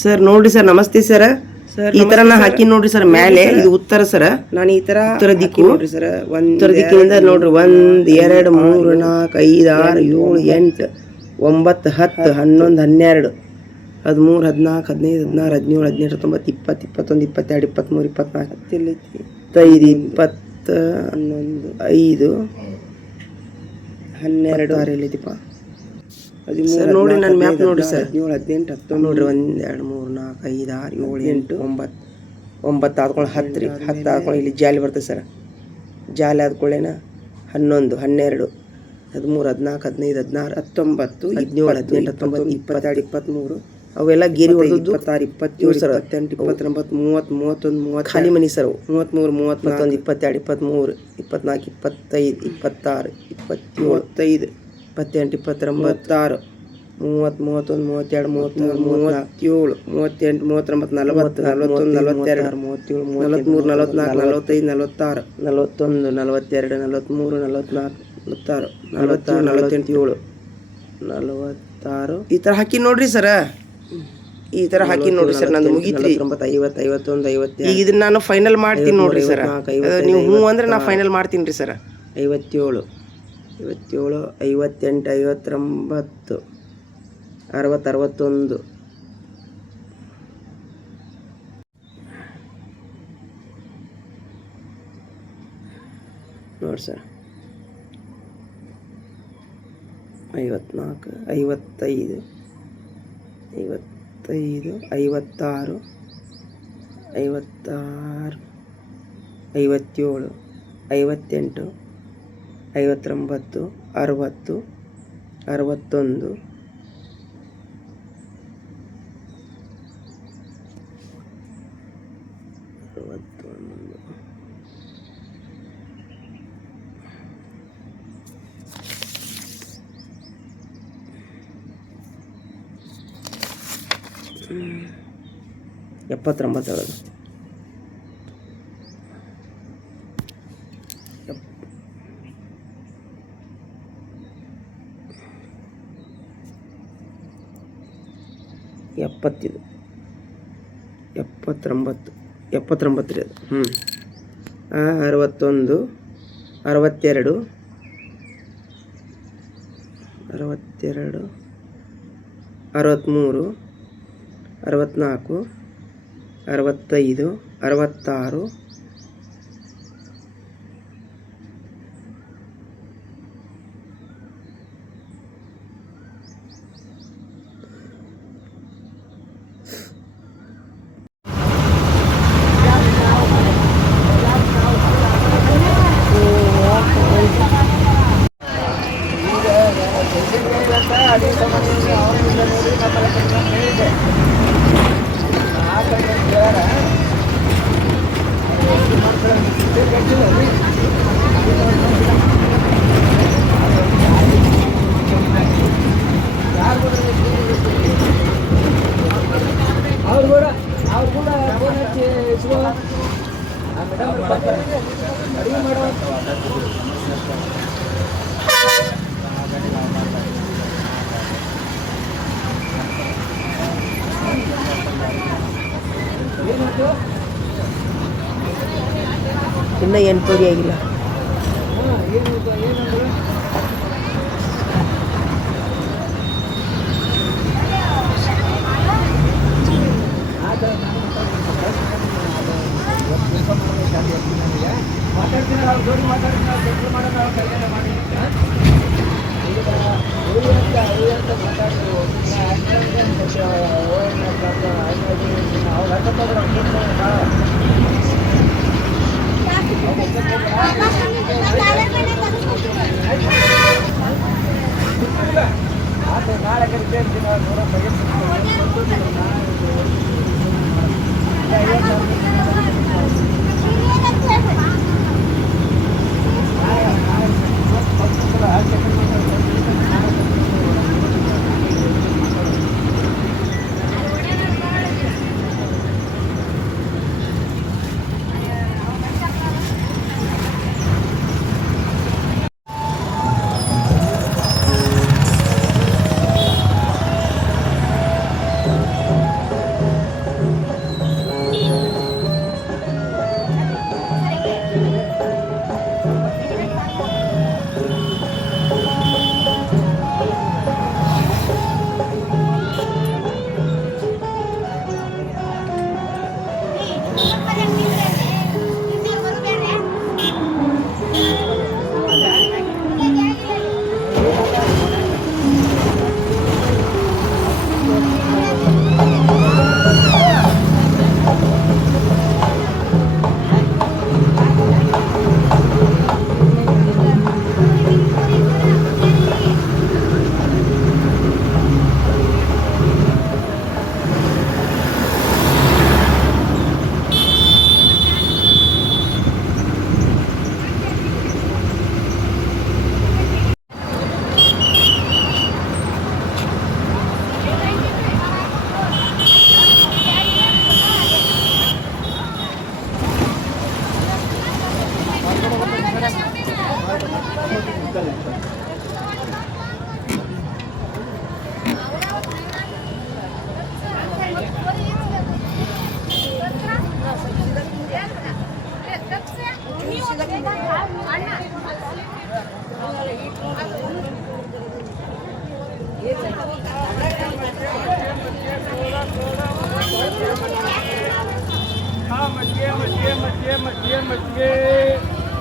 Sir ನೋಡ್ರಿ sir, ನಮಸ್ತೆ sir. ಈ ತರ ನಾ ಹಾಕಿ ನೋಡ್ರಿ ಸರ್, ಮೇಲೆ ಇದು ಉತ್ತರ ಸರ್. ನಾನು ಈ ತರ ಉತ್ತರ ದಿಕ್ಕು ನೋಡ್ರಿ ಸರ್. ಉತ್ತರ ದಿಕ್ಕಿನಿಂದ ನೋಡ್ರಿ 1 2 3 4 5 6 7 8 9 10 11 12 13 14 15 16 17 18 19 20 21 22 23 24 25 20 11 5 12 ಎಲ್ಲೈತಿಪ್ಪ ನೋಡಿ. ನನ್ನ ಮ್ಯಾಪ್ ನೋಡ್ರಿ ಸರ್, 17 18 19 ನೋಡ್ರಿ 1 2 3 4 5 6 7 8 9 ಆದ್ಕೊಂಡು 10 ರೀ. 10 ಆದ್ಕೊಂಡು ಇಲ್ಲಿ ಜಾಲಿ ಬರ್ತದೆ ಸರ್. ಜಾಲಿ ಆದ್ಕೊಳ್ಳೇನ 11 12 13 14 15 16 17 18 19 20 22 ಅವೆಲ್ಲ ಗೇರಿ ಹೊಡೆದದ್ದು. 26 27 ಸರ್, 28 29 30 31 30 ಖಾಲಿ ಮನಿ ಸರ್. 33 21 22 23 24 25 26 27 28 29 36 30 31 32 33 34 37 38 39 40 41 42 43 44 45 46 41 42 43 44 46 46 ಈ ಥರ ಹಾಕಿ ನೋಡ್ರಿ ಸರ. ಈ ಥರ ಹಾಕಿ ನೋಡ್ರಿ ಸರ್, ನಂದು ಮುಗೀತ್ರಿ. 50 51 52 ಈಗ ಇದನ್ನ ನಾನು ಫೈನಲ್ ಮಾಡ್ತೀನಿ ನೋಡ್ರಿ ಸರ್. ನೀವು ಹ್ಞೂ ಅಂದ್ರೆ ನಾ ಫೈನಲ್ ಮಾಡ್ತೀನಿ ರೀ ಸರ್. 57 58 59 60 61 ನೋಡಿ ಸರ್. 54 55 56 56 57 58 59 60 61 79 ಎಪ್ಪತ್ತಿದು 79 79 ರೀ ಅದು. 61 62 62 63 64 65 66 ಇನ್ನೂ ಎಂಟೂವರೆ ಆಗಿಲ್ಲ.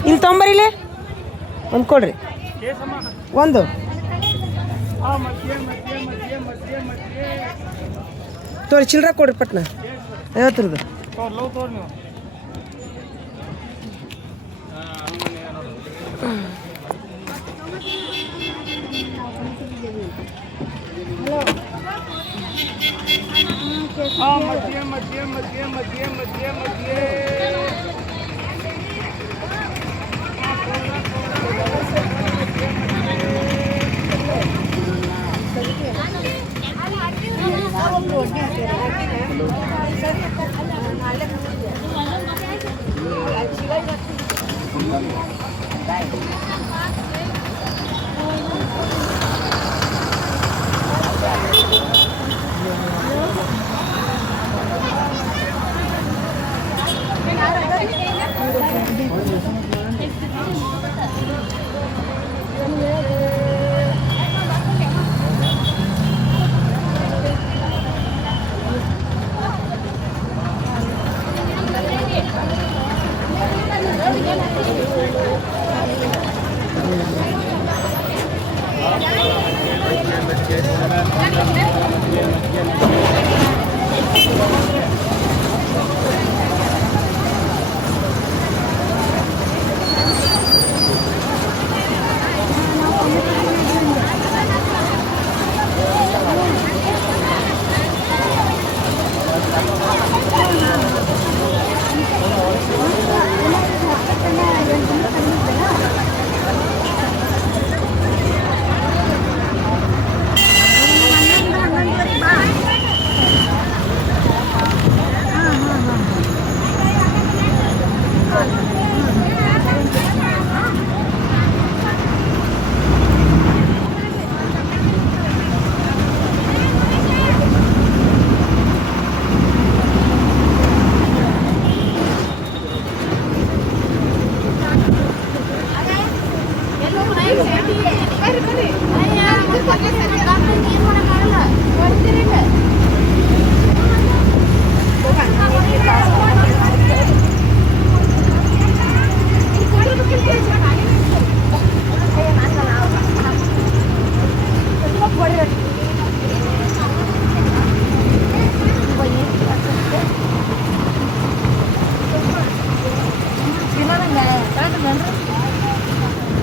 ಇಲ್ಲಿ ತೊಂಬರಿಲಿ ಒಂದು ಕೊಡ್ರಿ ಒಂದು ತೋರಿ ಚಿಲ್ಲರೆ ಕೊಡ್ರಿ ಪಟ್ನ 50 ರೂಪಾಯಿ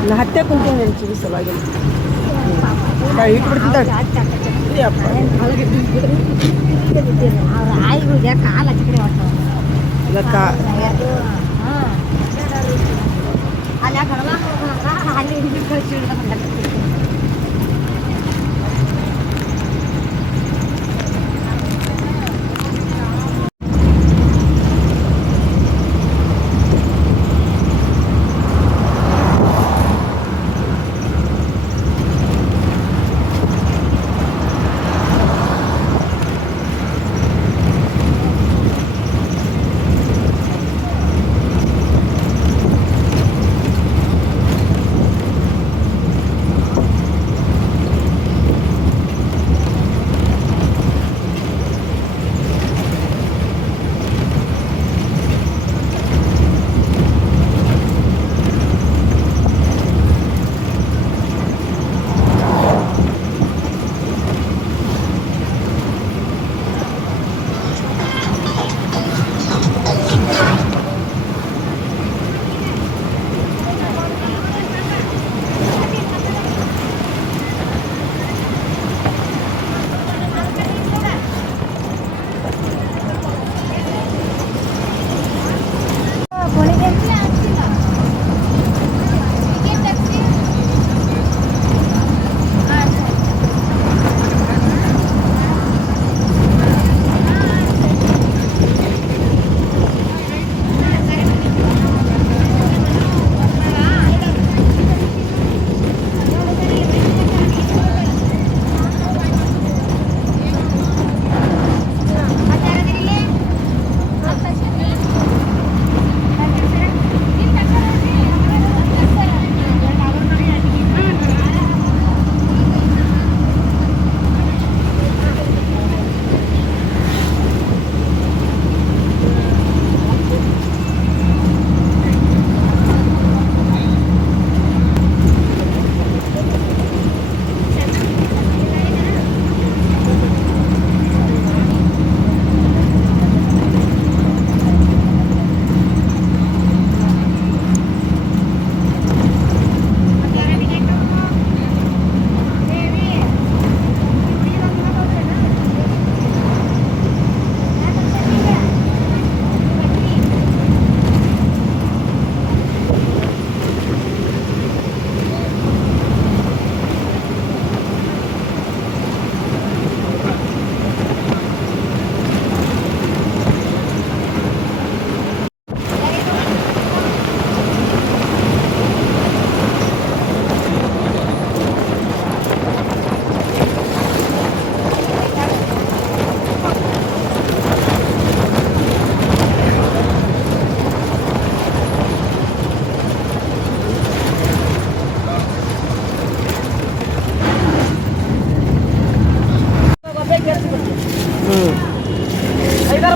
ನಾ ಹತ್ತೆ ಕುಂತೀನಿ ನೆನ್ಸಿವಿ ಸಲುವಾಗಿ ಇಟ್ಬಿಡ್ತಿದ್ದಾಳೆ ಅಪ್ಪ ಆಯ್ಗಳಿಗೆ ಕಾಲ ಹಚ್ಚಿದ್ರೆ ಒಟ್ಟು ಅಲ್ಲಿ ಕಳಿಸಿ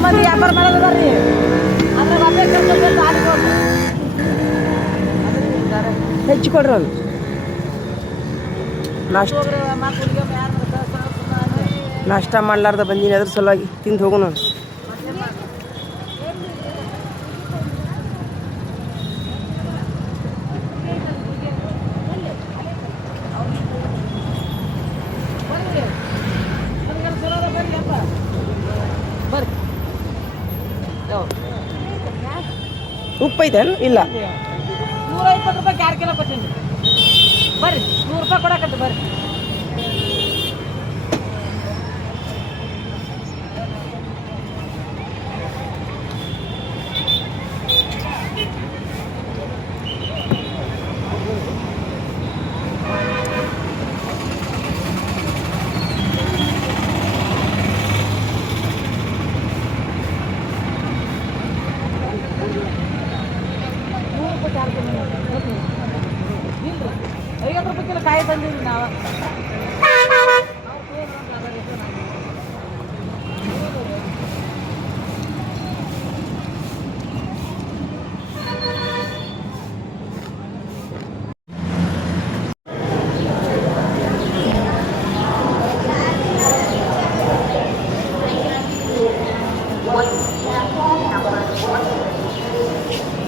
ಮಂದಿ ವ್ಯಾಪಾರ ಮಾಡೋದು ಬರ್ರಿ ಹೆಚ್ಚಿಕೊಡ್ರಿ ಒಂದು ನಾಷ್ಟ ಮಾಡ್ಲಾರ್ದ ಬಂದೀನಿ ಅದ್ರ ಸಲುವಾಗಿ ತಿಂದು ಹೋಗೋಣ ಉಪ್ಪು ಐತೇನು ಇಲ್ಲ 120 ರೂಪಾಯಿ 2 ಕಿಲೋ ಕೊಡ್ತೀನಿ ಬರ್ರಿ 100 ರೂಪಾಯಿ ಕೊಡಕತ್ತಿ ಬರ್ರಿ ಕಾಯಿ ಬಂದಿದ್ವಿ ನಾವು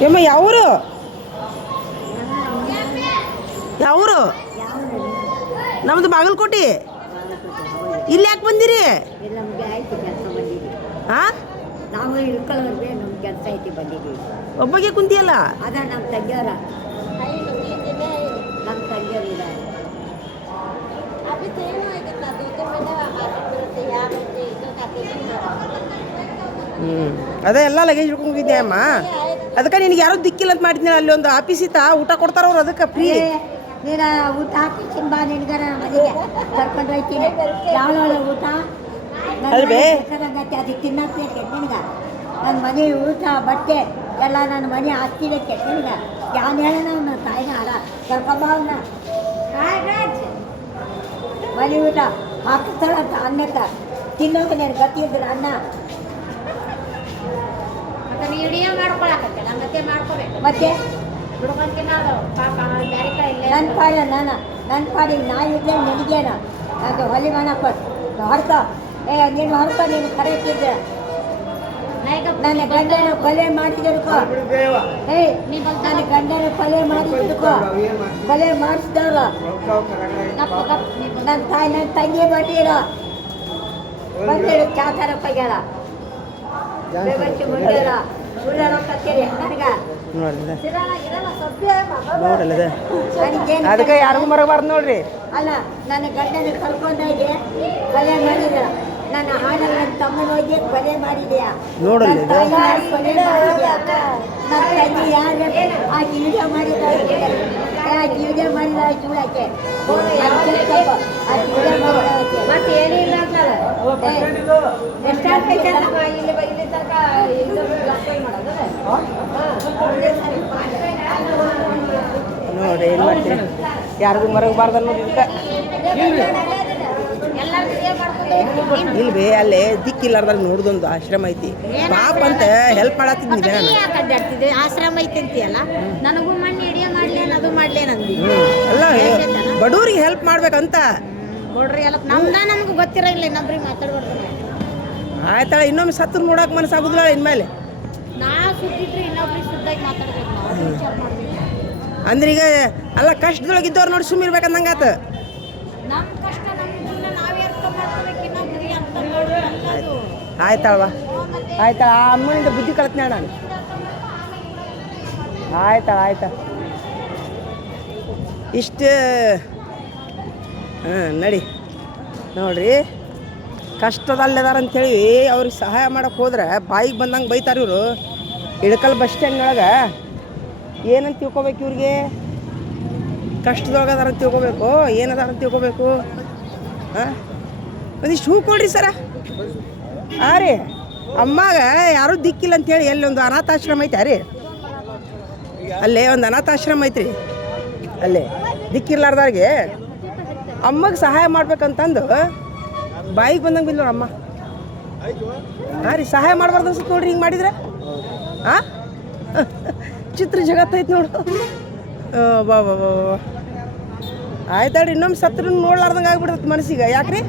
ಏಮ್ಮ ಯಾವೂರು ಯಾವೂರು ನಮ್ದು ಬಾಗಲಕೋಟೆ ಇಲ್ಲಿ ಯಾಕೆ ಬಂದಿರಿ ನಮಗೆ ಆಯ್ತು ಕೆಲಸ ಬಂದಿದ್ದೀವಿ ಹಾಂ ನಾವು ಇಳ್ಕೊಳ್ಳೋರ್ಗೆ ನಮ್ಗೆ ಕೆಲಸ ಐತಿ ಬಂದಿದ್ದೀವಿ ಒಬ್ಬಗೆ ಕುಂತಿಯಲ್ಲ ಅದ ನಮ್ಮ ತಂಗಿಯವರ ನಮ್ಮ ತಂಗಿಯವರು ಇದ್ದಾರೆ ಅದೇ ಎಲ್ಲ ಲಗೇಜ್ ಹಿಡ್ಕೊಂಡಿದ್ದೆ ಅಮ್ಮ ಅದಕ್ಕೆ ನಿನಗೆ ಯಾರೋ ದಿಕ್ಕಿಲ್ಲ ಅಂತ ಮಾಡಿದ್ನಿಲ್ಲ ಅಲ್ಲಿ ಒಂದು ಆಫೀಸ್ ಇತ್ತ ಊಟ ಕೊಡ್ತಾರ ಅವ್ರು ಅದಕ್ಕೆ ಫ್ರೀ ನೀನು ಊಟ ಹಾಕಿಸಿನ ಬಾ ನಿನ್ಗಾರ ಮನೆಗೆ ಕರ್ಕೊಂಡು ಹೋಗ್ತೀನಿ ಯಾವ ಊಟ ಅಲ್ವೇ? ಬೇಕಾದಂಗತ್ತೆ ಅದಕ್ಕೆ ತಿನ್ನಕ್ಕೆ ಕೆಟ್ಟಿನಿಗ ನನ್ನ ಮನೆ ಊಟ ಬಟ್ಟೆ ಎಲ್ಲ ನನ್ನ ಮನೆ ಆಸ್ತಿದೆ ಕೆಟ್ಟಿನಿಗ ಯಾನ್ ಹೇಳೋಣ ನನ್ನ ತಾಯಿನ ಹಾರ ಕರ್ಕೊಂಬ ಅವನ್ನ ಮನೆ ಊಟ ಹಾಕಿಸ್ತಾಳಂತ ಅನ್ನಕ್ಕ ತಿನ್ನೋಕೆ ನೀನು ಗತಿ ಇದ್ರೆ ಅನ್ನ ವಿಡಿಯೋ ಮಾಡ್ಕೊಳಕತ್ತೆ ಮತ್ತೆ ಮಾಡ್ಕೋಬೇಕು ಮತ್ತೆ ಹುಡುಗಂಗೆ ನಾವು ಪಾಪ ಬ್ಯಾರೆ ಕಡೆ ಇಲ್ಲೇ ನನ್ನ ಪಾಡಿಗೆ ನಾ ಇದ್ದೆ ನಿನಗೇನ ಅದು ಹೊಲಿ ಮನ ಕೊಟ್ಟು ಹೊರತ ನೀನು ಹೊರತ ನೀನು ಕರೆಕ್ಟಿದ್ದೆ ನನ್ನ ಗಂಡನ ಕೊಲೆ ಮಾಡಿದರ್ಕೋ ನನ್ನ ಗಂಡನ ಕೊಲೆ ಮಾಡಿದರ್ಕೋ ಕೊಲೆ ಮಾಡಿಸಿದವ್ರು ನನ್ನ ತಾಯಿ ನನ್ನ ತಂಗಿ ಬಂದಿರೋ ಬಂದಿರು ಚಾತರ ಪಗ್ಯಾಳ ಮುಂಡ್ಯಾರ ಊರಾರ ಕತ್ತೇರಿ ನನಗ ನೋಡಲ್ಲ ಅದಕ್ಕೆ ಯಾರಿಗೂ ಮರಬಾರ್ದು ನೋಡ್ರಿ ಅಲ್ಲ ನನ್ನ ಗಂಡನ ಕರ್ಕೊಂಡೋಗಿ ಕೊಲೆ ಮಾಡಿದ ನನ್ನ ಹಾಡಲ್ಲಿ ನನ್ನ ತಮ್ಮನ ಹೋಗಿ ಕೊಲೆ ಮಾಡಿದ್ಯಾ ನೋಡಲ್ಲ ಇದು. ಕೊಲೆ ಮಾಡಿದ್ಯಾ ನನ್ನ ತಂಗಿ ಯಾರು ಆಕೆ ವಿಡಿಯೋ ಮಾಡಿದ ಆಕೆ ವಿಡಿಯೋ ಮಾಡಿದ ಚೂಡಾಕೆ ಆಕೆ ವಿಡಿಯೋ ಮಾಡಿದ ಮತ್ತೆ ಏನಿಲ್ಲ ಅಂತಲ್ಲ ಎಷ್ಟಾಗ್ತೈತೆ ಇಲ್ಲಿ ತನಕ ಇದು ನೋಡ್ರಿ ಏನು ಮಾಡ್ತೀರಿ ಯಾರಿಗೂ ಮರಗಬಾರ್ದು ಅನ್ನೋದು ಇದಕ್ಕೆ ಇಲ್ವೇ ಅಲ್ಲೇ ದಿಕ್ಕಿಲ್ಲಾರ್ದಾಗ ನೋಡ್ದೊಂದು ಆಶ್ರಮ ಐತಿ ಪಾಪ ಅಂತ ಹೆಲ್ಪ್ ಮಾಡತ್ತಿದ್ನಿ ನಾನು ಅಡ್ಡಾಡ್ತಿದ್ದೆ ಆಶ್ರಮ ಐತೆ ಅಂತೀಯಲ್ಲ ನನಗೂ ಮಣ್ಣು ಹಿಡಿಯ ಮಾಡ್ಲೇನ್ ಅದು ಮಾಡ್ಲೇನ್ ಅಂದಿ ಅಲ್ಲ ಬಡವ್ರಿಗೆ ಹೆಲ್ಪ್ ಮಾಡ್ಬೇಕಂತ ನೋಡ್ರಿ ಎಲ್ಲ ನಮ್ಗೆ ಗೊತ್ತಿರಂಗಿಲ್ಲ ಇನ್ನೊಬ್ರಿಗೆ ಮಾತಾಡ್ಬಾರ್ದು ಆಯ್ತಾಳ ಇನ್ನೊಮ್ಮೆ ಸತ್ರ ನೋಡಕ್ಕೆ ಮನಸ್ಸಾಗುದಿಲ್ಲ ಇನ್ಮೇಲೆ ನಾ ಸುತ್ತಿದ್ರೆ ಇನ್ನೊಬ್ರಿಗೆ ಸುದ್ದಾಗಿ ಮಾತಾಡ್ಬೇಕು ನಾವು ವಿಚಾರ ಮಾಡ್ಬೇಕು ಅಂದ್ರೆ ಈಗ ಅಲ್ಲ ಕಷ್ಟದೊಳಗಿದ್ದವ್ರು ನೋಡಿ ಸುಮ್ಮಿರ್ಬೇಕಂದಂಗಾತ ನಮ್ಮ ಕಷ್ಟ ನಮ್ಮ ಜೀವನ ನಾವೇ ಅರ್ಥ ಮಾಡ್ಕೋಬೇಕು ಇನ್ನೊಬ್ರಿಗೆ ಅರ್ಥ ಮಾಡೋದು ಆಯ್ತಾಳವಾ ಆಯ್ತಾಳ ಆ ಅಮ್ಮನಿಂದ ಬುದ್ಧಿ ಕಲ್ತ್ನಾಳ ನಾನು ಆಯ್ತಾ ಇಷ್ಟು ಹಾಂ ನಡಿ ನೋಡ್ರಿ ಕಷ್ಟದಲ್ಲಿದಾರ ಅಂಥೇಳಿ ಅವ್ರಿಗೆ ಸಹಾಯ ಮಾಡಕ್ಕೆ ಹೋದ್ರೆ ಬಾಯಿಗೆ ಬಂದಂಗೆ ಬೈತಾರೆ ಇವರು ಇಳಕಲ್ ಬಸ್ ಸ್ಟ್ಯಾಂಡ್ನೊಳಗೆ ಏನಂತ ತಿಳ್ಕೊಬೇಕು ಇವ್ರಿಗೆ ಕಷ್ಟದೊಳಗದಾರ ಅಂತ ತಿಳ್ಕೊಬೇಕು ಏನದಾರ ಅಂತ ತಿಳ್ಕೊಬೇಕು ಹಾಂ ಒಂದಿಷ್ಟು ಹೂ ಕೊಡ್ರಿ ಸರ ಹಾಂ ರೀ ಅಮ್ಮಾಗ ಯಾರೂ ದಿಕ್ಕಿಲ್ಲ ಅಂಥೇಳಿ ಎಲ್ಲಿ ಒಂದು ಅನಾಥಾಶ್ರಮ ಐತೆ ರೀ ಅಲ್ಲೇ ಒಂದು ಅನಾಥಾಶ್ರಮ ಐತ್ರಿ ಅಲ್ಲೇ ದಿಕ್ಕಿರ್ಲಾರ್ದಾರಿಗೆ ಅಮ್ಮಗೆ ಸಹಾಯ ಮಾಡ್ಬೇಕಂತಂದು ಬಾಯಿಗೆ ಬಂದಂಗೆ ಬಿದ್ಲು ಅಮ್ಮ ಹಾಂ ರೀ ಸಹಾಯ ಮಾಡಬಾರ್ದು ಅನ್ಸುತ್ತೆ ನೋಡ್ರಿ ಹಿಂಗೆ ಮಾಡಿದ್ರೆ ಹಾಂ ಚಿತ್ರ ಜಗತ್ತೈತೆ ನೋಡು ಬಾ ಬಾ ಬಾ ಆಯ್ತಾಡ್ರಿ ಇನ್ನೊಮ್ಮೆ ಸತ್ರ ನೋಡ್ಲಾರ್ದಂಗೆ ಆಗ್ಬಿಡ್ತೈತೆ ಮನಸ್ಸಿಗೆ ಯಾಕ್ರಿ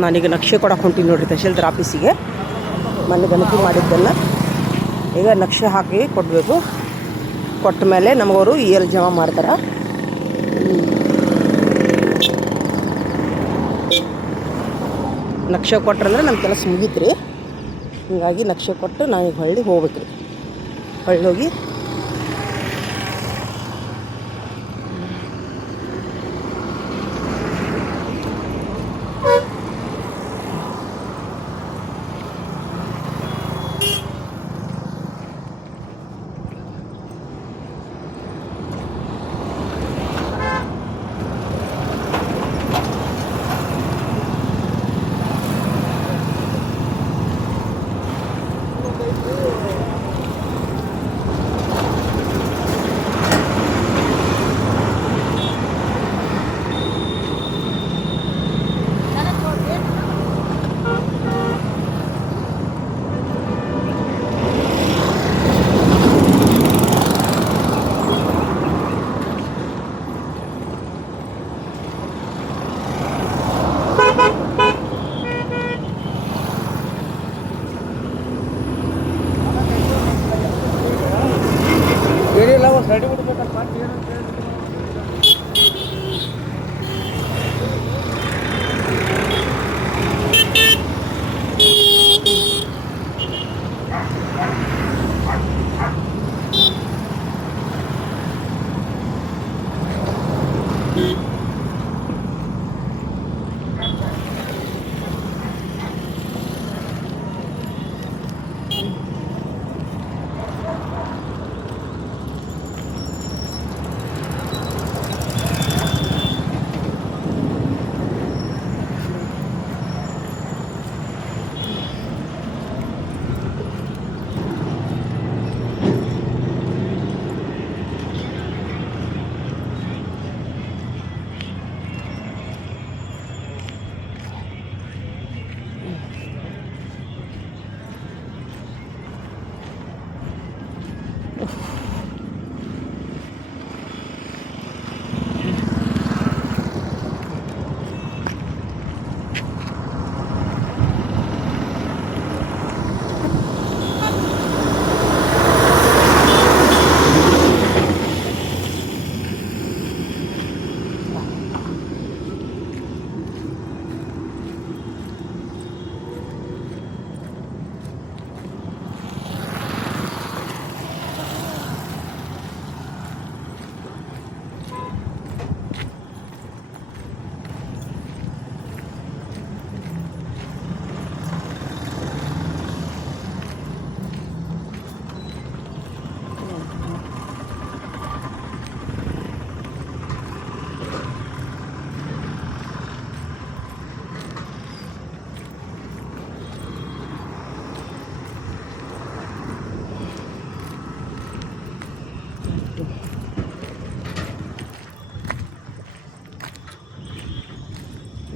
ನಾನೀಗ ನಕ್ಷೆ ಕೊಡಕ್ಕೆ ಹೊಂಟೀನಿ ನೋಡಿರಿ ತಹಶೀಲ್ದಾರ್ ಆಫೀಸಿಗೆ ಮನೆ ಗಣತಿ ಮಾಡಿದ್ದೆಲ್ಲ ಈಗ ನಕ್ಷೆ ಹಾಕಿ ಕೊಡಬೇಕು ಕೊಟ್ಟ ಮೇಲೆ ನಮಗವರು EL ಜಮಾ ಮಾಡ್ತಾರೆ ನಕ್ಷೆ ಕೊಟ್ರಂದ್ರೆ ನಮ್ಮ ಕೆಲಸ ಮುಗೀತು ರೀ ಹೀಗಾಗಿ ನಕ್ಷೆ ಕೊಟ್ಟು ನಾವೀಗ ಹೊಳ್ಳಿ ಹೋಗ್ಬೇಕು ರೀ ಹೊಳ್ಳಿ ಹೋಗಿ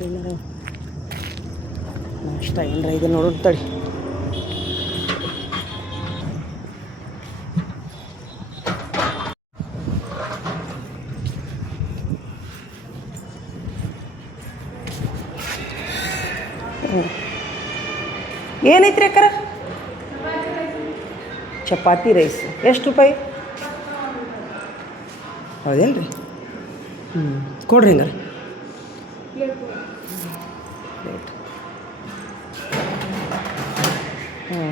ಏನಾರ ನಾಷ್ಟ ಏನರ ಇದೆ ನೋಡೋಣ ತಡಿ. ಏನೈತ್ರಿ ಅಕ್ಕರ? ಚಪಾತಿ ರೈಸ್ ಎಷ್ಟು ರೂಪಾಯಿ? ಹೌದೇನು ರೀ? ಕೊಡ್ರಿ ಹಂಗಾರೆ ಹ್ಞೂ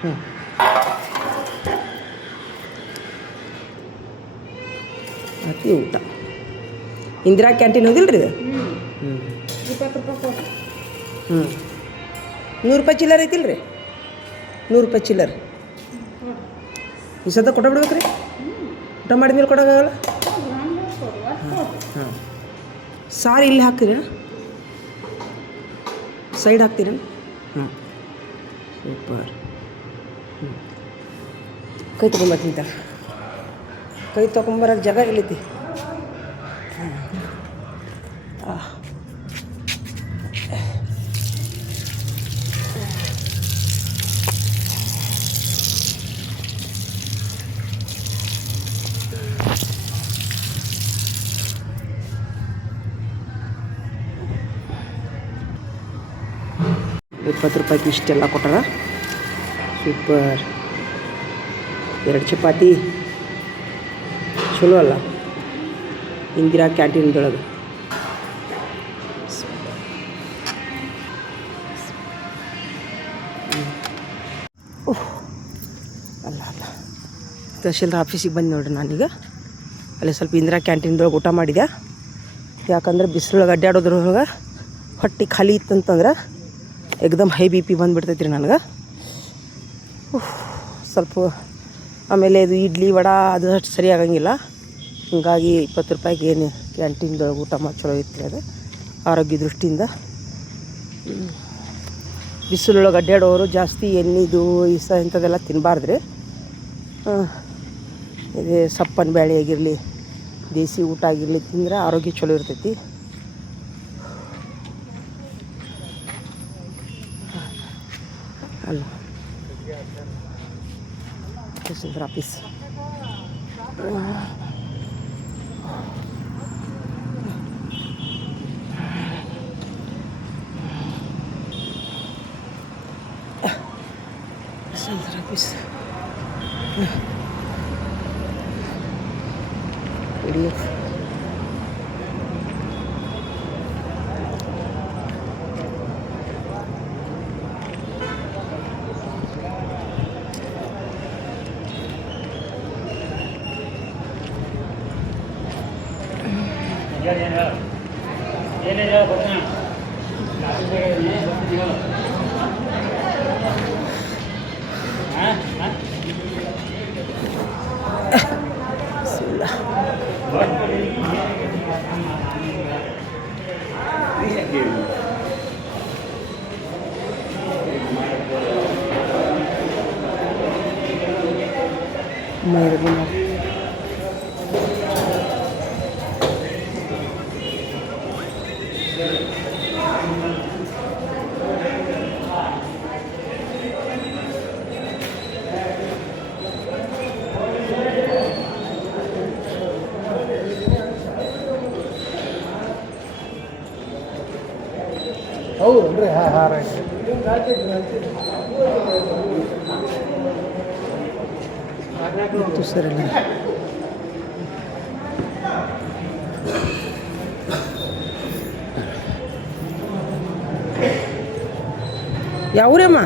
ಹ್ಞೂ ಅತಿ ಊಟ ಇಂದಿರಾ ಕ್ಯಾಂಟೀನ್ ಹೋಗಿಲ್ಲ ರೀ ಇದು ಹ್ಞೂ 20 ರೂಪಾಯಿ ಕೊಟ್ಟು ಹ್ಞೂ 100 ರೂಪಾಯಿ ಚಿಲ್ಲರ್ ಐತಿಲ್ಲ ರೀ 100 ರೂಪಾಯಿ ಚಿಲ್ಲರ್ ಈ ಸದ ಕೊಟ್ಟ ಬಿಡ್ಬೇಕು ರೀ ಊಟ ಮಾಡಿದ್ಮೇಲೆ ಕೊಡೋಕ್ಕಾಗಲ್ಲ ಹಾಂ ಸಾರು ಇಲ್ಲಿ ಹಾಕ್ತೀರ ಸೈಡ್ ಹಾಕ್ತೀರ ಹ್ಞೂ ಸೂಪರ್ ಹ್ಞೂ ಕೈ ತೊಗೊಂಬರ್ತಿಂತ ಕೈ ತೊಗೊಂಬರೋಕೆ ಜಾಗ ಎಲ್ಲೈತಿ ₹20 ಇಷ್ಟೆಲ್ಲ ಕೊಟ್ಟಾರ ಸೂಪರ್ 2 ಚಪಾತಿ ಚಲೋ ಅಲ್ಲ ಇಂದಿರಾ ಕ್ಯಾಂಟೀನ್ದೊಳಗೆ ಅಲ್ಲ ತಹಶೀಲ್ದಾರ್ ಆಫೀಸಿಗೆ ಬಂದು ನೋಡ್ರಿ ನಾನೀಗ ಅಲ್ಲಿ ಸ್ವಲ್ಪ ಇಂದಿರಾ ಕ್ಯಾಂಟೀನ್ದೊಳಗೆ ಊಟ ಮಾಡಿದೆ ಯಾಕಂದ್ರೆ ಬಿಸಿಲೊಳಗೆ ಅಡ್ಡಾಡೋದ್ರೊಳಗೆ ಹೊಟ್ಟೆ ಖಾಲಿ ಇತ್ತಂತಂದ್ರೆ ಏಕ್ದಮ್ ಹೈ ಬಿ ಪಿ ಬಂದುಬಿಡ್ತೈತೆ ರೀ ನನಗೆ ಸ್ವಲ್ಪ ಆಮೇಲೆ ಇದು ಇಡ್ಲಿ ವಡೆ ಅದು ಅಷ್ಟು ಸರಿ ಆಗಂಗಿಲ್ಲ ಹೀಗಾಗಿ ₹20 ಏನು ಕ್ಯಾಂಟೀನ್ದೊಳಗೆ ಊಟ ಮಾಡಿ ಚಲೋ ಇತ್ತು ಅದು ಆರೋಗ್ಯ ದೃಷ್ಟಿಯಿಂದ ಬಿಸಿಲೊಳಗೆ ಅಡ್ಡಾಡೋರು ಜಾಸ್ತಿ ಎಣ್ಣೆದು ಇಂಥದ್ದೆಲ್ಲ ತಿನ್ನಬಾರ್ದು ರೀ ಇದೇ ಸಪ್ಪನ ಬೇಳೆ ಆಗಿರಲಿ ದೇಸಿ ಊಟ ಆಗಿರಲಿ ತಿಂದ್ರೆ ಆರೋಗ್ಯ ಚಲೋ ಇರ್ತೈತಿ ಅಲ್ಲ tahsildar office tahsildar office PDF ಹೌದು ಹಾಂ ರೈಟ್ ಸರ್ ಯಾವೂರಮ್ಮ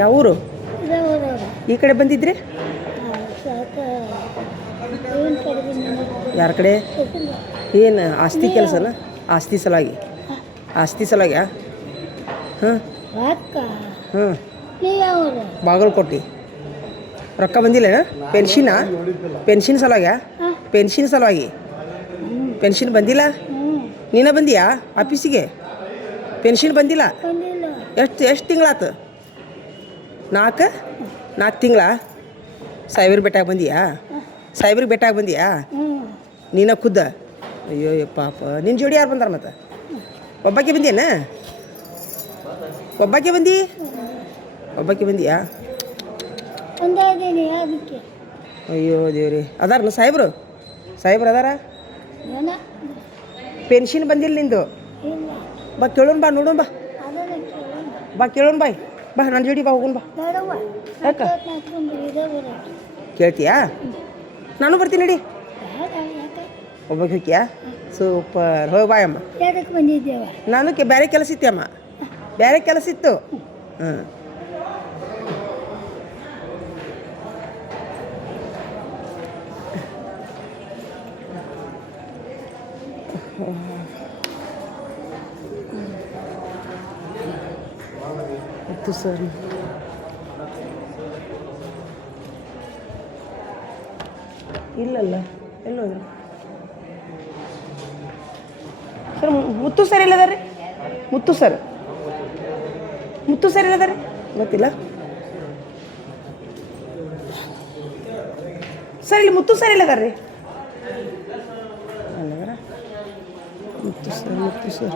ಯಾವೂರು ಈ ಕಡೆ ಬಂದಿದ್ರಿ ಯಾರ ಕಡೆ ಏನು ಆಸ್ತಿ ಕೆಲಸನ ಆಸ್ತಿ ಸಲುವಾಗಿ ಹಾಂ ಹಾಂ ಬಾಗಲಕೋಟೆ ರೊಕ್ಕ ಬಂದಿಲ್ಲ ಪೆನ್ಷನ್ ಸಲುವಾಗಿ ಪೆನ್ಷನ್ ಬಂದಿಲ್ಲ ನೀನ ಬಂದಿಯಾ ಆಫೀಸಿಗೆ ಪೆನ್ಷನ್ ಬಂದಿಲ್ಲ ಎಷ್ಟು ತಿಂಗಳಾತು 4 ತಿಂಗಳ ಸಾಹೇಬ್ರಿಗೆ ಭೇಟಿಯಾಗಿ ಬಂದಿಯಾ ನೀನ ಖುದ್ದ ಅಯ್ಯೋ ಪಾಪ ನಿನ್ನ ಜೋಡಿ ಯಾರು ಬಂದಾರ ಮತ್ತೆ ಒಬ್ಬಾಕೆ ಬಂದಿಯೇನ ಒಬ್ಬಾಕೆ ಬಂದಿಯಾ ಅಯ್ಯೋ ದೇವ್ರಿ ಅದಾರ ಸಾಹೇಬ್ರು ಅದಾರ ಪೆನ್ಷನ್ ಬಂದಿಲ್ಲ ನಿಂದು ಬಾ ಕೇಳೋಣ ಬಾ ನೋಡೋಣ ಬಾ ಕೇಳೋಣ ಬಾ ನನ್ನ ಜೋಡಿ ಬಾ ಹೋಗೋಣ ಬಾ ಯಾಕ ಕೇಳ್ತೀಯಾ ನಾನು ಬರ್ತೀನಿ ನಡಿ ಒಬ್ಬಕ್ಕೆ ಹೋಗ್ಯಾ ಸೂಪರ್ ಹೋಗಿ ಬಾಯಮ್ಮ ನಾನು ಬೇರೆ ಕೆಲಸ ಇತ್ತು ಅಮ್ಮ ಬೇರೆ ಕೆಲಸ ಇತ್ತು ಹಾಂ ಮತ್ತು ಸರ್ ಇಲ್ಲಲ್ಲ ಎಲ್ಲೋದ್ರು ಸರ್? ಮುತ್ತು ಸರ್ ಎಲ್ಲದಾರ್ರಿ? ಮುತ್ತು ಸರ್ ಎಲ್ಲದಾರ್ರಿ? ಗೊತ್ತಿಲ್ಲ ಸರ್. ಇಲ್ಲಿ ಮುತ್ತು ಸರ್ ಎಲ್ಲದಾರ್ರಿ? ಅಲ್ಲದಾರ ಮುತ್ತು ಸರ್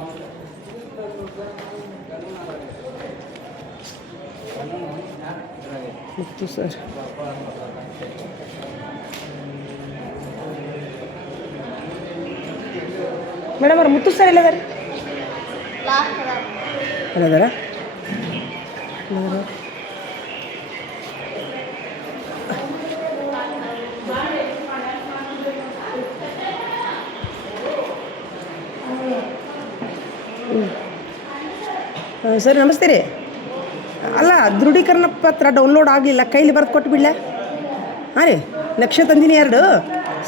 ಮುತ್ತು ಸರ್ ಮೇಡಮ್ ಅವ್ರ ಮುತ್ತು ಸರ್ ಎಲ್ಲದಾರ? ಎಲ್ಲದಾರ? ಸರ್ ನಮಸ್ತೆ ರೀ. ಅಲ್ಲ, ದೃಢೀಕರಣ ಪತ್ರ ಡೌನ್ಲೋಡ್ ಆಗಲಿಲ್ಲ, ಕೈಲಿ ಬರೆದು ಕೊಟ್ಬಿಡ್ಲ? ಹಾಂ ರೀ, ನಕ್ಷೆ ತಂದಿನಿ 2.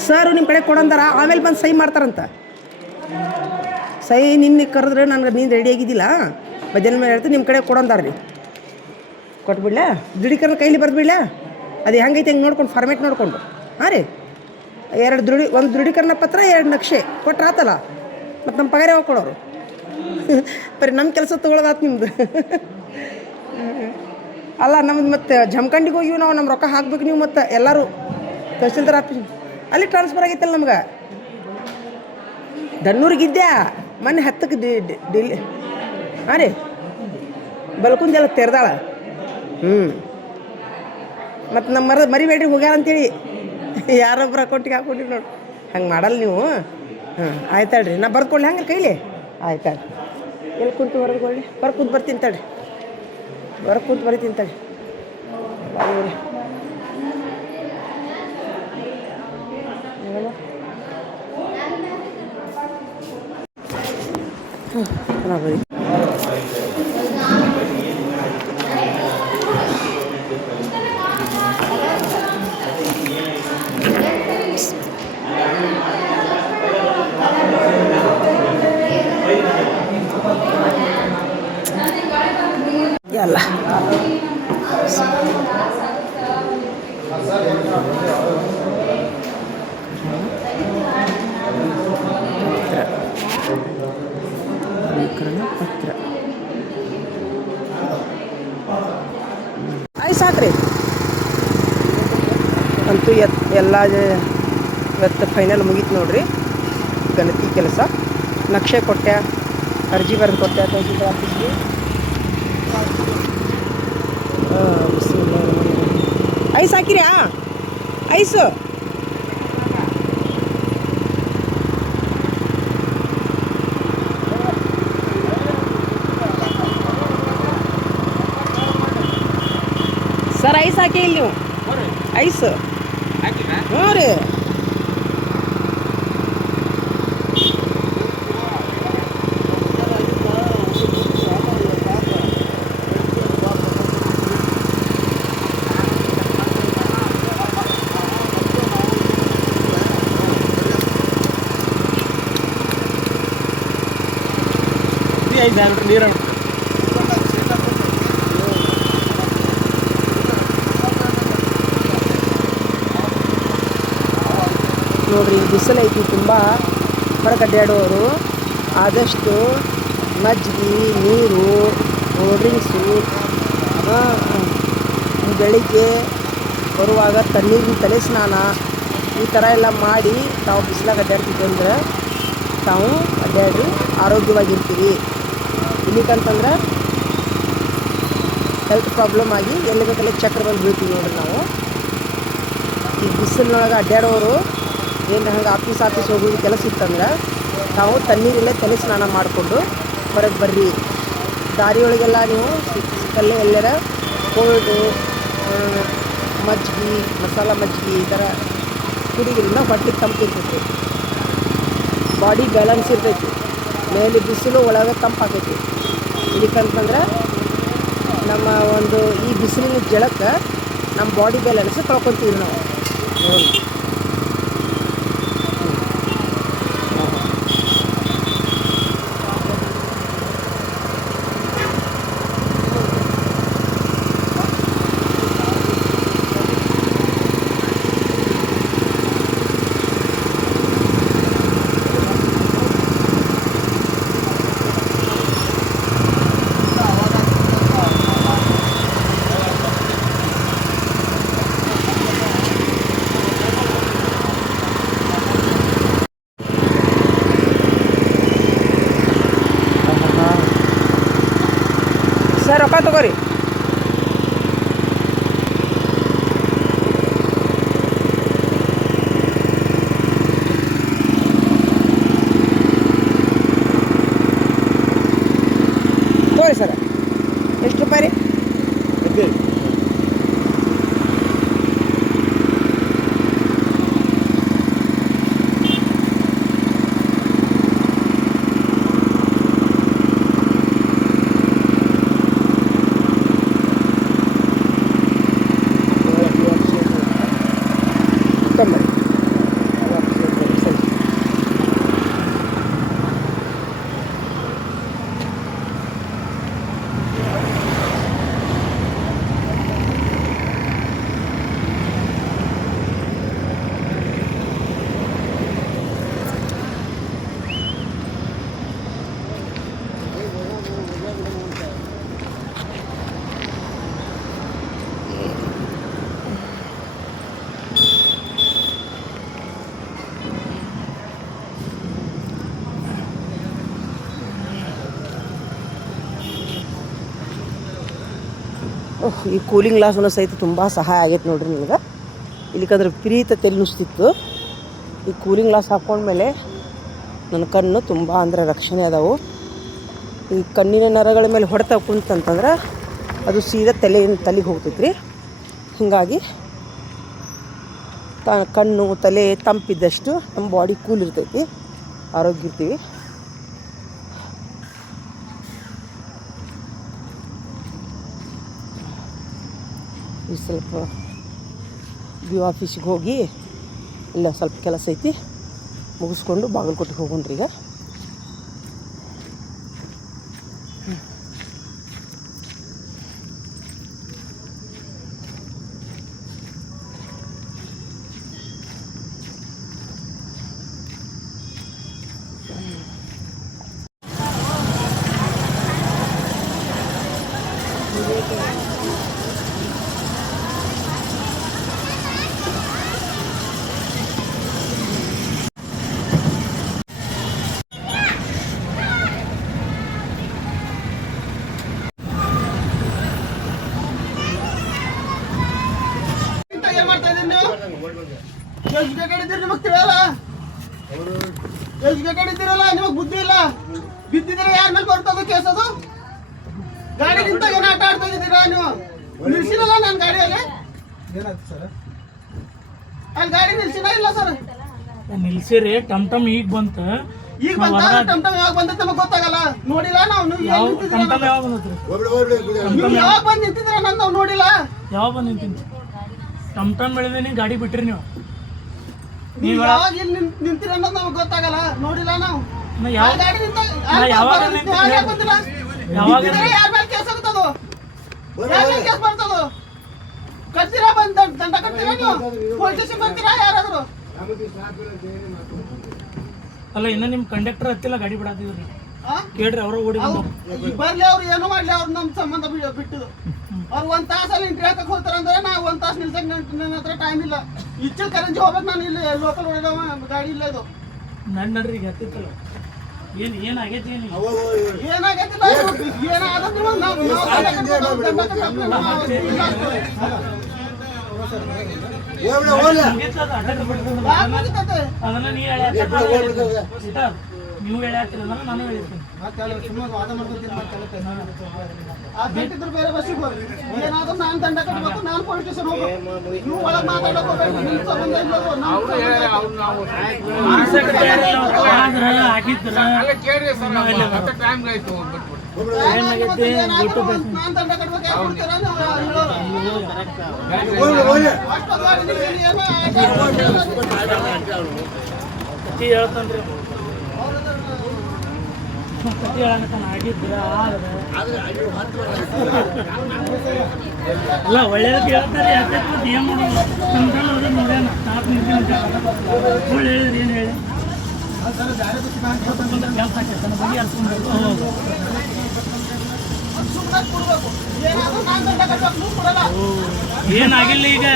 ಸರ್ ನಿಮ್ಮ ಕಡೆ ಕೊಡಂದಾರ, ಆಮೇಲೆ ಬಂದು ಸಹಿ ಮಾಡ್ತಾರಂತ. ಸಹಿ ನಿನ್ನೆ ಕರೆದ್ರೆ ನನಗೆ ನೀನು ರೆಡಿ ಆಗಿದ್ದಿಲ್ಲ, ಮಧ್ಯಾಹ್ನ ಮೇಲೆ ಹೇಳ್ತೀನಿ ನಿಮ್ಮ ಕಡೆ ಕೊಡಂದಾರ ರೀ. ಕೊಟ್ಬಿಡ್ಲ? ದೃಢೀಕರಣ ಕೈಲಿ ಬರೆದ್ಬಿಡ್ಲ? ಅದು ಹೆಂಗೈತೆ ಹೆಂಗೆ ನೋಡ್ಕೊಂಡು ಫಾರ್ಮೇಟ್ ನೋಡಿಕೊಂಡು. ಹಾಂ ರೀ, 2 ಒಂದು ದೃಢೀಕರಣ ಪತ್ರ 2 ನಕ್ಷೆ ಕೊಟ್ರೆ ಆತಲ್ಲ, ಮತ್ತು ನಮ್ಮ ಪಗಾರ ಯಾವಾಗ ಕೊಡೋರು? ಬರೀ ನಮ್ಮ ಕೆಲಸ ತೊಗೊಳೋದಾತು ನಿಮ್ದು. ಅಲ್ಲ, ನಮ್ದು ಮತ್ತು ಜಮಖಂಡಿಗೆ ಹೋಗಿವಿ ನಾವು, ನಮ್ಮ ರೊಕ್ಕ ಹಾಕ್ಬೇಕು ನೀವು. ಮತ್ತು ಎಲ್ಲರೂ ತಹಸೀಲ್ದಾರ್ ಆಫೀಸ್ ಅಲ್ಲಿ ಟ್ರಾನ್ಸ್ಫರ್ ಆಗೈತಲ್ಲ ನಮ್ಗೆ. ದನ್ನೂರಿಗಿದ್ದೆ ಮೊನ್ನೆ 10ಕ್ಕೆ ಡಿಲ್ಲಿ. ಹಾಂ ರೀ, ಬಲ್ಕುಂದೆಲ್ಲ ತೆರೆದಾಳ. ಮತ್ತು ನಮ್ಮ ಮರಿಬೇಡ್ರಿ ಹೋಗ್ಯಾರ ಅಂತೇಳಿ ಯಾರೊಬ್ಬರು ಅಕೌಂಟಿಗೆ ಹಾಕ್ಕೊಟ್ಟಿರಿ ನೋಡಿ. ಹಂಗೆ ಮಾಡಲ್ಲ ನೀವು. ಆಯ್ತಾಳ್ರಿ, ನಾ ಬರ್ಕೊಡ್ಲಿ ಹಂಗೆ ಕೈಲಿ? ಆಯ್ತಾಳ್ರಿ. ಎಲ್ಲಿ ಕುಂತು ಹೊರಗೆ ಕುಂತು ಬರ್ತೀನಿ ತಡ್ರಿ, ಹೊರಗೆ ಕುಂತು ಬರ್ತೀನಿ ತಡ್ರಿ. ಬರೀ ಎಲ್ಲ ಪತ್ರ ಆಯ್ತು ಸಾಕ್ರಿ. ಅಂತೂ ಎಲ್ಲ ಇವತ್ತು ಫೈನಲ್ ಮುಗೀತು ನೋಡ್ರಿ. ಗಣತಿ ಕೆಲಸ ನಕ್ಷೆ ಕೊಟ್ಟೆ, ಅರ್ಜಿ ಬರೆದು ಕೊಟ್ಟೆ ತಹಸೀಲ್ದಾರ್ ಆಫೀಸ್ಗೆ. ಐಸ್ ಹಾಕಿರ್ಯಾ? ಐಸು ಸರ್, ಐಸ್ ಹಾಕಿ ಇಲ್ಲಿ ನೀವು. ಐಸ್ ಹ್ಞೂ ರೀ. ನೀರು ನೋಡ್ರಿ, ಬಿಸಿಲೈತಿ ತುಂಬ. ಹೊರಗೆ ಅಡ್ಡಾಡೋರು ಆದಷ್ಟು ಮಜ್ಜಿಗೆ, ನೀರು, ಕೂಲ್ ಡ್ರಿಂಕ್ಸು, ಬೆಳಿಗ್ಗೆ ಬರುವಾಗ ತಣ್ಣೀರಿನ ತಲೆ ಸ್ನಾನ ಈ ಥರ ಎಲ್ಲ ಮಾಡಿ ತಾವು ಬಿಸಿಲಾಗ ಅಡ್ಡಾಡ್ತಿದ್ವಿ ಅಂದ್ರೆ ತಾವು ಅಡ್ಡಾಡಿ ಆರೋಗ್ಯವಾಗಿರ್ತೀವಿ. ಇಲ್ಲಿಕಂತಂದ್ರೆ ಹೆಲ್ತ್ ಪ್ರಾಬ್ಲಮ್ ಆಗಿ ಎಲ್ಲಿ ಬೇಕಲ್ಲಿ ಚಕ್ರ ಬಂದು ಬೀಳ್ತೀವಿ ನೋಡ್ರಿ ನಾವು. ಈ ಬಿಸಿಲಿನೊಳಗೆ ಅಡ್ಡಾಡೋರು ಏನು ಹಂಗೆ ಆಫೀಸ್ ಹೋಗೋದು ಕೆಲಸ ಇತ್ತಂದ್ರೆ ತಾವು ತಣ್ಣೀರಲ್ಲೇ ತಲೆ ಸ್ನಾನ ಮಾಡಿಕೊಂಡು ಹೊರಗೆ ಬರ್ರಿ. ದಾರಿಯೊಳಗೆಲ್ಲ ನೀವು ಸಿಕ್ಕಲ್ಲೇ ಎಲ್ಲರ ಕೋಲ್ಡು, ಮಜ್ಜಿಗೆ, ಮಸಾಲ ಮಜ್ಜಿಗೆ ಈ ಥರ ಕುಡಿಯೋದ್ರಿಂದ ಹೊಟ್ಟೆಗೆ ತಂಪಿರ್ತೈತಿ, ಬಾಡಿ ಬ್ಯಾಲೆನ್ಸ್ ಇರ್ತೈತಿ. ಮೇಲೆ ಬಿಸಿಲು, ಒಳಗೆ ತಂಪಾಕೈತಿ. ಇದಕ್ಕಂತಂದ್ರೆ ನಮ್ಮ ಒಂದು ಈ ಬಿಸಿಲಿನ ಜಳಕ್ಕೆ ನಮ್ಮ ಬಾಡಿ ಬ್ಯಾಲೆನ್ಸ್ ಕಳ್ಕೊತೀವಿ ನಾವು. ರೊಕ್ಕ ತಗೋರಿ. ತಗೋರಿ ಸರ್. ಎಷ್ಟು ರೂಪಾಯಿ ರೀ? ಈ ಕೂಲಿಂಗ್ ಗ್ಲಾಸನ್ನು ಸಹಿತ ತುಂಬ ಸಹಾಯ ಆಗೈತೆ ನೋಡ್ರಿ ನನಗೆ. ಇಲ್ಲಿಕಂದ್ರೆ ವಿಪರೀತ ತಲೆ ನುಸ್ತಿತ್ತು. ಈ ಕೂಲಿಂಗ್ ಗ್ಲಾಸ್ ಹಾಕ್ಕೊಂಡ್ಮೇಲೆ ನನ್ನ ಕಣ್ಣು ತುಂಬ ಅಂದರೆ ರಕ್ಷಣೆ ಅದಾವು. ಈ ಕಣ್ಣಿನ ನರಗಳ ಮೇಲೆ ಹೊಡೆತ ಕುಂತಂತಂದ್ರೆ ಅದು ಸೀದಾ ತಲೆಗೆ ಹೋಗ್ತೈತೆ ರೀ. ಹೀಗಾಗಿ ಕಣ್ಣು ತಲೆ ತಂಪಿದ್ದಷ್ಟು ನಮ್ಮ ಬಾಡಿ ಕೂಲ್ ಇರ್ತೈತಿ, ಆರೋಗ್ಯ ಇರ್ತೀವಿ. ಈ ಸ್ವಲ್ಪ ಬಿ ಆಫೀಸಿಗೆ ಹೋಗಿ ಇಲ್ಲ ಸ್ವಲ್ಪ ಕೆಲಸ ಐತಿ ಮುಗಿಸ್ಕೊಂಡು ಬಾಗಲಕೋಟೆಗೆ ಹೋಗೋಣ್ರಿ ಈಗ. ನಿಮಗೆ ಬುದ್ಧಿ ಇಲ್ಲ. ಬಿದ್ದಿದ್ರೆ ಯಾರ ಮೇಲೆ ಬರ್ತದ ಕೇಸ್? ಅದು ಗಾಡಿ ನಿಂತ ಏನ ಆಟ ಆಡ್ತಾ ಇದ್ದೀರಾ ನೀವು? ನಿಲ್ಸಿರಲ್ಲ ನನ್ನ ಗಾಡಿಯಲ್ಲಿ. ಏನಾಯ್ತು ಸರ್? ಅಲ್ಲಿ ಗಾಡಿ ನಿಲ್ಸಿನ ಇಲ್ಲ ಸರ್? ನಿಲ್ಸಿರಿ. ಟಮ್ ಟಮ್ ಈಗ ಬಂತ. ಈಗ ಬಂತ? ಟಮ್ ಟಮ್ ಯಾವಾಗ ಬಂದ ನಮಗೆ ಗೊತ್ತಾಗಲ್ಲ. ನೋಡಿಲ್ಲ ನಾವು. ನೀವು ಯಾವಾಗ ಬಂದು ನಿಂತಿದ್ರ ನಾವು ನೋಡಿಲ್ಲ. ಯಾವಾಗ ಬಂದು ನಿಂತೀನಿ? ಟಮ್ ಟಮ್ ಬೆಳೆದೇನಿ ಗಾಡಿ ಬಿಟ್ರಿ ನೀವು. ನೀವು ಯಾವಾಗ ಇಲ್ಲಿ ನಿಂತಿರ ಅನ್ನೋದು ನಮಗೆ ಗೊತ್ತಾಗಲ್ಲ. ನೋಡಿಲ್ಲ ನಾವು. ಗಾಡಿ ನಿಂತ ಯಾವಾಗ ಬಂದಿಲ್ಲ? ಯಾರ ಮೇಲೆ ಕೇಸ್ ಆಗುತ್ತದು? ಯಾರ ಮೇಲೆ ಕೇಸ್ ಬರ್ತದು? ಕಟ್ತೀರಾ? ಬಂದ ದಂಡ ಕಟ್ತೀರಾ ನೀವು? ಪೊಲೀಸ್ ಸ್ಟೇಷನ್ ಬರ್ತೀರಾ ಯಾರಾದ್ರು? ಅಲ್ಲ ಇನ್ನ ನಿಮ್ ಕಂಡಕ್ಟರ್ ಹತ್ತಿಲ್ಲ ಗಾಡಿ ಬಿಡಾತಿದ್ರಿ. ಕೇಳ್ರಿ ಅವ್ರ ಓಡಿ ಬರ್ಲಿ, ಅವ್ರು ಏನೋ ಮಾಡ್ಲಿ, ಅವ್ರು ನಮ್ ಸಂಬಂಧ ಬಿಟ್ಟದು. ಅವ್ರು ಒಂದ್ ತಾಸಲ್ಲಿ ಇಂಟ್ರಿ ಹಾಕಕ್ ಹೋಗ್ತಾರ ಅಂದ್ರೆ ನಾ ಒಂದ್ ತಾಸು ನಿಲ್ಸಕ್ ನನ್ನ ಹತ್ರ ಟೈಮ್ ಇಲ್ಲ. ಇಚ್ಚಲ್ ಕರೆಂಜಿ ಹೋಗ್ಬೇಕು ನಾನು. ಇಲ್ಲಿ ಲೋಕಲ್ ಹೊಡೆದವ ಗಾಡಿ ಇಲ್ಲ. ಇದು ನಡ್ರಿ ಈಗ ಹತ್ತಿತ್ತಲ್ಲ. ಏನಾಗೈತಿ? ಏನಾಗೈತಿಲ್ಲ. ಏನಾದ್ರೆ ಅದನ್ನ ನೀವು ಹೇಳಾಕ್ತಿರ ನಾನು ಹೇಳ್ತೀನಿ. ಬೇರೆ ಬಸ್ಸಿಗೆ ಹೋಗಿ ಏನಾದ್ರೂ ನಾನು ದಂಡ ಕಟ್ಟಬೇಕು. ನಾನು ಪೊಲೀಸ್ ಸ್ಟೇಷನ್ ಹೋಗ್ಬೇಕು. ನೀವು ಒಳಗೆ ಮಾತಾಡಕ್ ಹೋಗ್ಬೇಕು. ನಿಮ್ ಸಂಬಂಧ ಇಲ್ಲದು. ನಾನು ದಂಡ ಕಟ್ಬೇಕು. ಯಾಕೆ ಕೊಡ್ತೀರಾ ಕತಿ ಹೇಳ್ತಾನ್ರಿ. ಕತಿ ಹೇಳತಾನ ಆಗಿದ್ರ ಅಲ್ಲ ಒಳ್ಳೇದಕ್ಕೆ ಹೇಳ್ತಾರೆ. ಯಾಕೆ ಏನ್ ಮಾಡೋದು? ನಮ್ಮ ನೋಡ್ಯಾನ 4 ನಿಮಿಷ ಸುಳ್ಳು ಹೇಳಿದ್ರಿ. ಏನು ಹೇಳಿ ಕೆಲಸ ಆಕೈತೆ ಬಗ್ಗೆ ಅರ್ಸ್ಕೊಂಡು ಏನಾಗಿಲ್ಲ. ಈಗ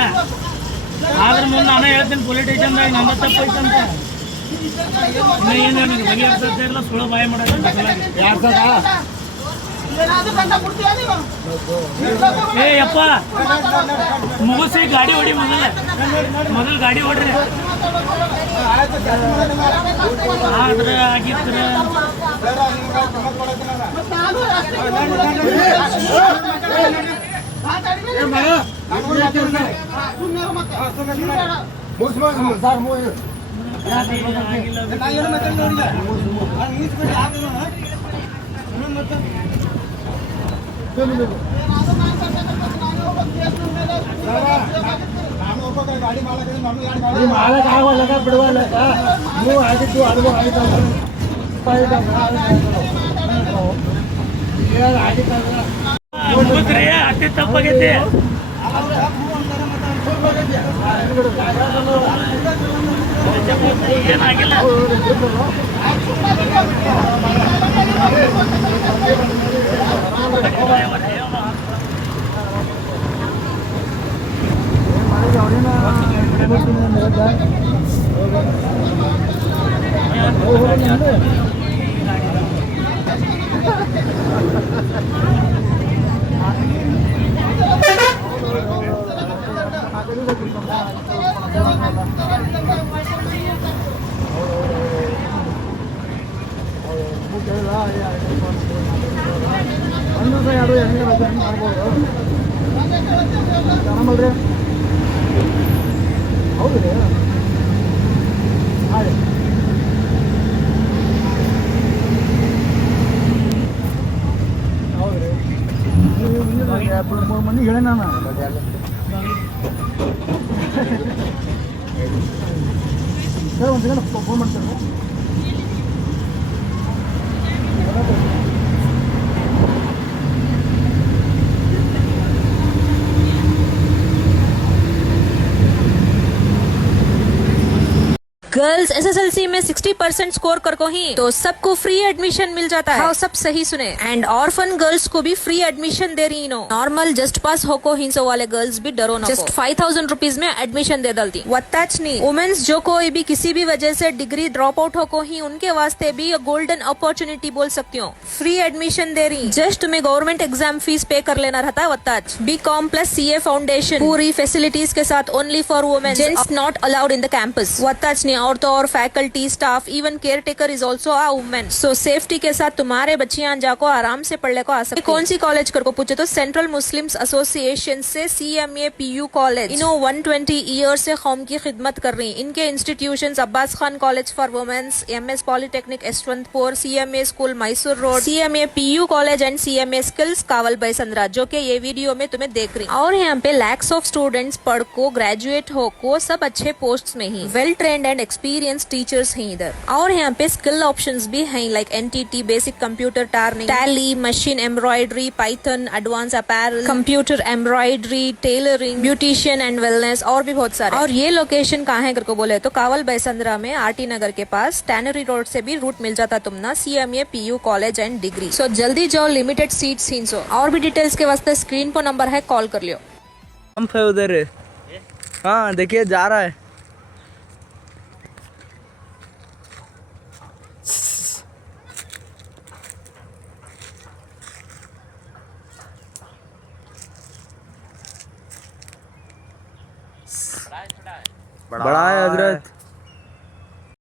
ಆದ್ರ ಮುಂದೆ ನಾನೇ ಹೇಳ್ತೀನಿ ಪೊಲೀಸ್ ಸ್ಟೇಷನ್ದಾಗ ನನ್ನ ತಪ್ಪೈತಂತ. ಏನು ಬಗೆಹರಿಸಲ್ಲ ಸುಳ್ಳು ಬಾಯಿ ಮಾಡೋದು. ಏನಾದ್ರೂ ಗಂಟ ಕೊಡ್ತೀಯ ನೀನು ಏ ಯಪ್ಪ ಮುಗಿಸಿ ಗಾಡಿ ಹೊಡಿ ಮೊದಲು ಗಾಡಿ ಹೊಡ್ರಿ ಆದ್ರೆ ಆಗಿದ್ರೆ ನಾನು ಮಾಲಕ್ ಆಗೋಲ್ಲ ಬಿಡುವಲ್ಲ ನೀವು ಆಗಿದ್ದು ಅದು ಮುಗಿಸ್ರಿ ಅತಿ ತಪ್ಪಾಗೈತಿ ಏನಾಗಿಲ್ಲ ಒಂದು ದಿವಸ ಯಾರು ಹೆಂಗೆ ಮಾಡ್ಬೋದು ತಗೊಂಬಲ್ರಿ ಹೌದು ರೀ ಹಾಂ ಹೌದು ರೀ ನೀವು 2-3 ಮಂದಿಗೆ ಹೇಳಿ ನಾನು ಸರ್ ಒಂದು ಸೆಕೆಂಡ್ ಫೋನ್ ಮಾಡ್ತಾರೆ गर्ल्स एसएसएलसी में 60% स्कोर कर को ही तो सबको फ्री एडमिशन मिल जाता है। हाँ, सब सही सुने। एंड ऑर्फन गर्ल्स को भी फ्री एडमिशन दे रही नो। नॉर्मल जस्ट पास होको हिंसो वाले गर्ल्स भी डरो ना। जस्ट 5000 रुपीज में एडमिशन दे दलती। वत्ताच नहीं वुमेन्स जो कोई भी किसी भी वजह से डिग्री ड्रॉप आउट होको ही उनके वास्ते भी गोल्डन अपॉर्चुनिटी बोल सकती हूँ। फ्री एडमिशन दे रही। जस्ट तुम्हें गवर्नमेंट एग्जाम फीस पे कर लेना रहता है। वत्ताच BCom प्लस CA फाउंडेशन पूरी फैसिलिटीज के साथ only for women. Gents not allowed in the campus. वत्ताच नहीं और तो और faculty staff even caretaker is also a women. So safety के साथ तुम्हारे बच्चियां जाको आराम से पढ़ने को आ सकती। कौन सी कॉलेज कर को पूछे तो सेंट्रल मुस्लिम्स एसोसिएशन से CMA PU कॉलेज। इन्हों 120 ईयर से कौम की खिदमत कर रही। इनके institutions Abbas Khan college for womens, MS polytechnic Yeshwanthpur, CMA school Mysore road, CMA PU college and CMA skills Kaval Byrasandra, जो के ये वीडियो में तुम्हें देख रही। और यहाँ पे लैक्स ऑफ स्टूडेंट्स पढ़ को ग्रेजुएट हो को सब अच्छे पोस्ट में ही well trained and experience teachers हैं इधर। और यहाँ पे स्किल ऑप्शंस भी हैं like NTT basic computer turning, Tally, machine embroidery, Python, advance apparel, computer embroidery, tailoring, beautician and wellness और भी बहुत सारे। और ये लोकेशन कहाँ है करको बोले तो कावल बैसंद्रा में RT नगर के पास टैनरी रोड से भी रूट मिल जाता तुम ना CMA PU college and degree. So जल्दी जाओ, लिमिटेड सीट्स ही सो। और भी डिटेल्स के वास्ते स्क्रीन पर नंबर है, कॉल कर लियो। पंप है उधर। हाँ देखिए जा रहा है। बड़ा है हजरत।